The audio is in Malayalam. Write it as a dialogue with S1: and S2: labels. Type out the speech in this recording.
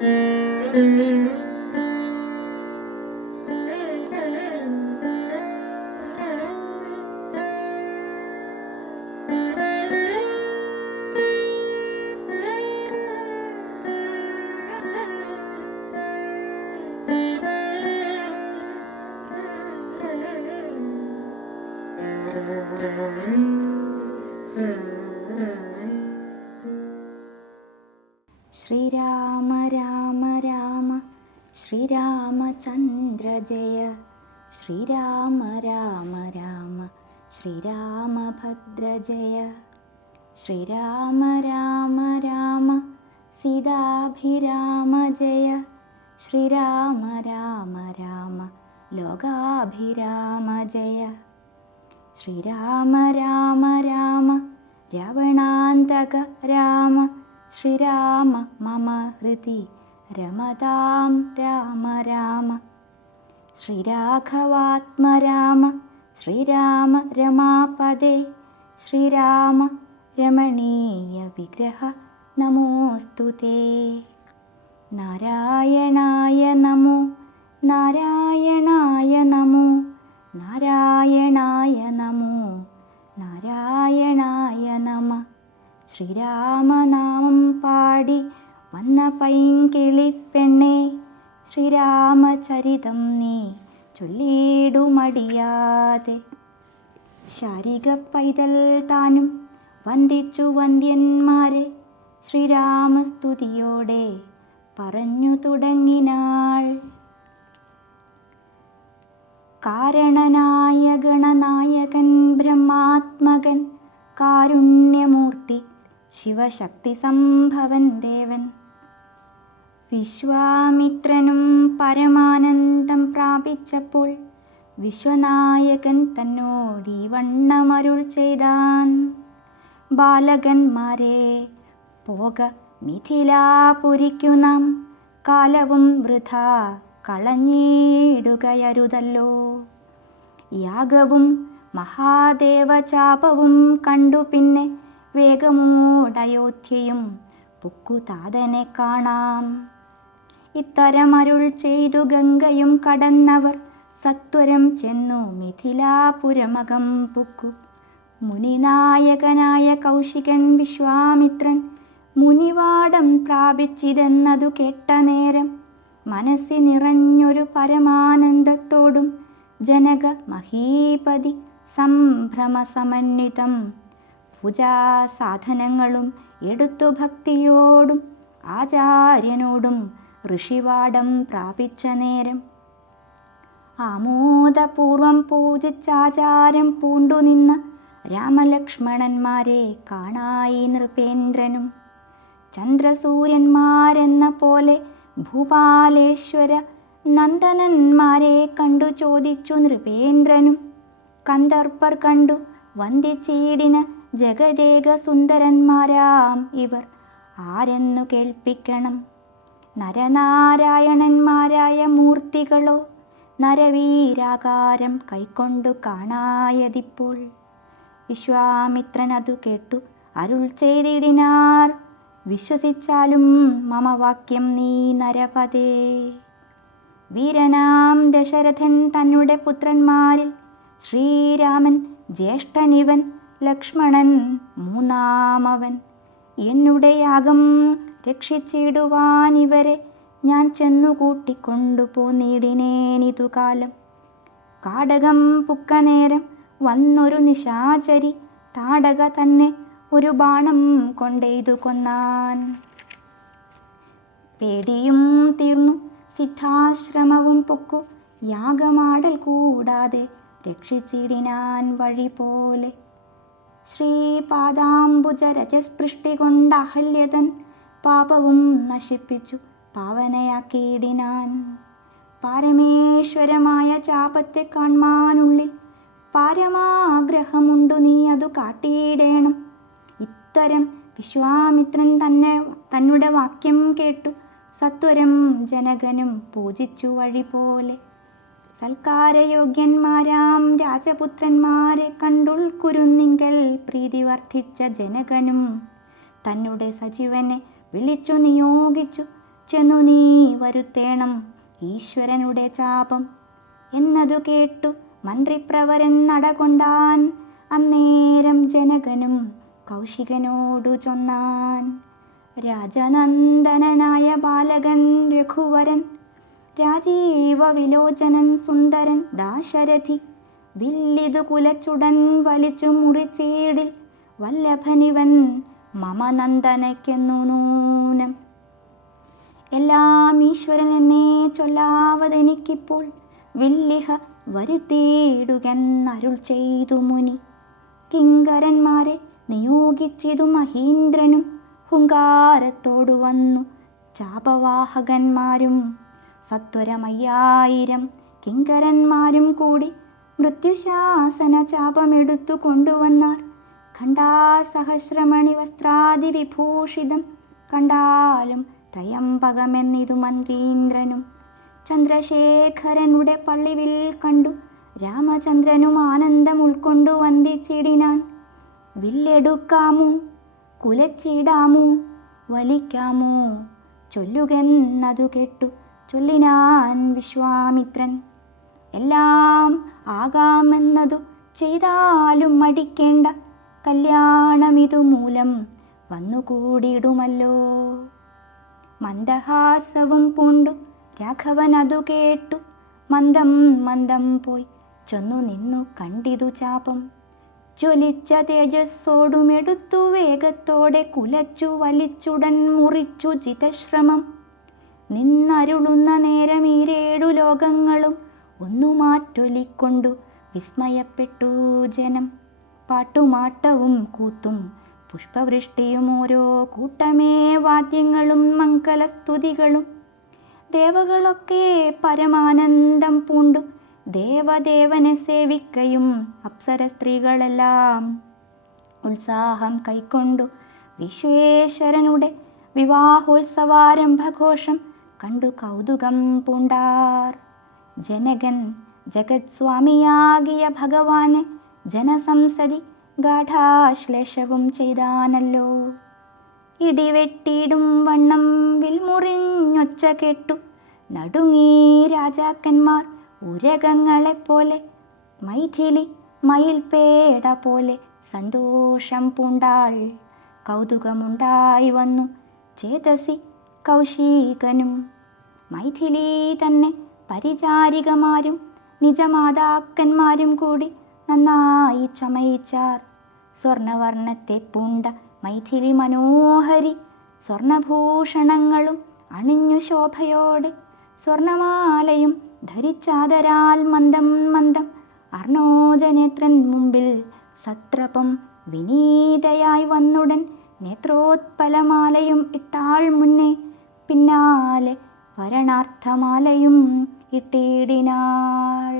S1: Thank you. श्रीराम राम राम। श्रीरामचन्द्र जय। श्रीराम राम राम। श्रीरामभद्र जय। श्रीराम राम राम। सीताभिराम जय। श्रीराम राम राम। लोगाभिराम जय। श्रीराम राम राम। रावणान्तक राम श्रीराम मम हृदि रमतां राम राम। श्रीराघवात्मराम श्रीराम रमापदे। श्रीराम रमणीयविग्रह नमोऽस्तु ते। नारायणाय नमो नारायणाय नमो नारायणाय नमो नारायणाय ശ്രീരാമനാമം പാടി വന്ന പൈങ്കിളിപ്പെണ്ണെ ശ്രീരാമചരിതം നീ ചൊല്ലിടുമടിയാതെ. ശാരിക പൈതൽ താനും വന്ദിച്ചു വന്ദ്യന്മാരെ ശ്രീരാമസ്തുതിയോടെ പറഞ്ഞു തുടങ്ങിനാൾ. കാരണനായ ഗണനായകൻ ബ്രഹ്മാത്മകൻ കാരുണ്യമൂർത്തി ശിവശക്തി സംഭവൻ ദേവൻ. വിശ്വാമിത്രനും പരമാനന്ദം പ്രാപിച്ചപ്പോൾ വിശ്വനായകൻ തന്നോട് വണ്ണമരുൾ ചെയ്താൻ. ബാലകന്മാരെ പോക മിഥിലാപുരിക്കു നാം. കാലവും വൃഥ കളഞ്ഞിടുകയരുതല്ലോ. യാഗവും മഹാദേവചാപവും കണ്ടു പിന്നെ വേഗമോടയോധ്യയും പുക്കുതാതനെ കാണാം. ഇത്തരമരുൾ ചെയ്തു ഗംഗയും കടന്നവർ സത്വരം ചെന്നു മിഥിലാപുരമകം പുക്കു. മുനിനായകനായ കൗശികൻ വിശ്വാമിത്രൻ മുനിവാടം പ്രാപിച്ചിതെന്നതു കേട്ട നേരം മനസ്സി നിറഞ്ഞൊരു പരമാനന്ദത്തോടും ജനക മഹീപതി സംഭ്രമസമന്വിതം പൂജാസാധനങ്ങളും എടുത്തു ഭക്തിയോടും ആചാര്യനോടും ഋഷിവാടം പ്രാപിച്ച നേരം. ആമോദപൂർവം പൂജിച്ചാചാരം പൂണ്ടുനിന്ന രാമലക്ഷ്മണന്മാരെ കാണായി നൃപേന്ദ്രനും. ചന്ദ്രസൂര്യന്മാരെന്ന പോലെ ഭൂപാലേശ്വര നന്ദനന്മാരെ കണ്ടു ചോദിച്ചു നൃപേന്ദ്രനും. കന്ദർപ്പർ കണ്ടു വന്ദിച്ചീടിന ജഗദേക സുന്ദരന്മാരാം ഇവർ. ആരെന്നു കേൾപ്പിക്കണം? നരനാരായണന്മാരായ മൂർത്തികളോ? നരവീരാകാരം കൈക്കൊണ്ടു കാണായതിപ്പോൾ. വിശ്വാമിത്രൻ അതു കേട്ടു. അരുൾ ചെയ്തിടിനാർ. വിശ്വസിച്ചാലും മമ വാക്യം നീ നരപതേ. വീരനാം ദശരഥൻ തന്നുടെ പുത്രന്മാരിൽ ശ്രീരാമൻ ജ്യേഷ്ഠനിവൻ ലക്ഷ്മണൻ മൂന്നാമവൻ. എന്നുടെ യാഗം രക്ഷിച്ചിടുവാൻ ഇവരെ ഞാൻ ചെന്നു കൂട്ടിക്കൊണ്ടുപോന്നിടിനേനിതു കാലം കാടകം പുക്കനേരം വന്നൊരു നിശാചരി താടക തന്നെ ഒരു ബാണം കൊണ്ടെയ്തു കൊന്നാൻ. പേടിയും തീർന്നു. സിദ്ധാശ്രമവും പൊക്കു. യാഗമാടൽ കൂടാതെ രക്ഷിച്ചിടിനാൻ വഴി പോലെ ശ്രീപാദാംബുജ രജസ്പൃഷ്ടി കൊണ്ട് അഹല്യതൻ പാപവും നശിപ്പിച്ചു പാവനയാക്കിയിടിനാൻ പാരമേശ്വരമായ ചാപത്തെ കാൺമാനുള്ളിൽ പാരമാഗ്രഹമുണ്ടു നീ അതു കാട്ടിയിടേണം. ഇത്തരം വിശ്വാമിത്രൻ തന്നെ തന്നുടെ വാക്യം കേട്ടു. സത്വരം ജനകനും പൂജിച്ചു വഴി പോലെ സൽക്കാരയോഗ്യന്മാരാം രാജപുത്രന്മാരെ കണ്ടുൾക്കുരുന്നിങ്കൽ പ്രീതി വർദ്ധിച്ച ജനകനും. തന്നുടെ സജീവനെ വിളിച്ചു നിയോഗിച്ചു ചെന്നു നീ വരുത്തേണം ഈശ്വരനുടെ ചാപം എന്നതു കേട്ടു മന്ത്രിപ്രവരൻ നടകൊണ്ടാൻ. അന്നേരം ജനകനും കൗശികനോടു ചൊന്നാൻ. രാജനന്ദനായ ബാലകൻ രഘുവരൻ രാജീവ വിലോചനൻ സുന്ദരൻ ദാശരഥി. വില്ലിതു കുലച്ചുടൻ വലിച്ചു മുറിച്ചീടിൽ വല്ലഭനിവൻ മമ നന്ദനയ്ക്കെന്നു നൂനം. എല്ലാം ഈശ്വരൻ എന്നേ ചൊല്ലാവതെനിക്കിപ്പോൾ വില്ലിഹ വരുത്തിയിടുകെന്നരുൾ ചെയ്തു മുനി. കിങ്കരന്മാരെ നിയോഗിച്ചതു മഹീന്ദ്രനും. ഹുങ്കാരത്തോടു വന്നു ചാപവാഹകന്മാരും സത്വരമയ്യായിരം കിങ്കരന്മാരും കൂടി മൃത്യുശാസന ചാപമെടുത്തു കൊണ്ടുവന്നാർ കണ്ടാ സഹസ്രമണി വസ്ത്രാദി വിഭൂഷിതം കണ്ടാലും ത്രയംബകമെന്നിതു മന്ത്രീന്ദ്രനും ചന്ദ്രശേഖരനുടെ പള്ളിവിൽ കണ്ടു രാമചന്ദ്രനും ആനന്ദം ഉൾക്കൊണ്ടു വന്ദിച്ചിടിനാൻ. വില്ലെടുക്കാമോ? കുലച്ചിടാമോ? വലിക്കാമോ? ചൊല്ലുകെന്നതു കേട്ടു ചൊല്ലിനാൻ വിശ്വാമിത്രൻ. എല്ലാം ആകാമെന്നതു ചെയ്താലും മടിക്കേണ്ട കല്യാണമിതു മൂലം വന്നുകൂടിയിടുമല്ലോ മന്ദഹാസവും പൂണ്ടു രാഘവൻ അതു കേട്ടു. മന്ദം മന്ദം പോയി ചെന്നു നിന്നു കണ്ടിതു ചാപം. ജ്വലിച്ച തേജസ്സോടുമെടുത്തു വേഗത്തോടെ കുലച്ചു വലിച്ചുടൻ മുറിച്ചു ചിതശ്രമം. നിന്നരുളുന്ന നേരം ഈരേഴു ലോകങ്ങളും ഒന്നു മാറ്റൊലിക്കൊണ്ടു വിസ്മയപ്പെട്ടു ജനം. പാട്ടുമാട്ടവും കൂത്തും പുഷ്പവൃഷ്ടിയും ഓരോ കൂട്ടമേ വാദ്യങ്ങളും മംഗലസ്തുതികളും ദേവകളൊക്കെ പരമാനന്ദം പൂണ്ടു ദേവദേവനെ സേവിക്കയും അപ്സര സ്ത്രീകളെല്ലാം ഉത്സാഹം കൈക്കൊണ്ടു വിശ്വേശ്വരനുടെ വിവാഹോത്സവാരംഭഘോഷം കണ്ടു കൗതുകം പൂണ്ടാർ. ജനകൻ ജഗത്സ്വാമിയാകിയ ഭഗവാന് ജനസംസതി ഗാഠാശ്ലേഷവും ചെയ്താനല്ലോ. ഇടിവെട്ടിയിടും വണ്ണം വിൽമുറിഞ്ഞൊച്ച കേട്ടു നടുങ്ങി രാജാക്കന്മാർ ഉരകങ്ങളെപ്പോലെ മൈഥിലി മയിൽപേട പോലെ സന്തോഷം പൂണ്ടാൾ. കൗതുകമുണ്ടായി വന്നു ചേതസി കൗശികനും. മൈഥിലി തന്നെ പരിചാരികമാരും നിജമാതാക്കന്മാരും കൂടി നന്നായി ചമയിച്ചാർ. സ്വർണവർണത്തെ പൂണ്ട മൈഥിലി മനോഹരി സ്വർണഭൂഷണങ്ങളും അണിഞ്ഞു ശോഭയോടെ സ്വർണമാലയും ധരിച്ചാദരാൽ മന്ദം മന്ദം. അർണോജനേത്രൻ മുമ്പിൽ സത്രപം വിനീതയായി വന്നുടൻ നേത്രോത്പലമാലയും ഇട്ടാൾ മുന്നേ പിന്നാലെ വരണാർത്ഥമാലയും ഇട്ടിടിനാൾ.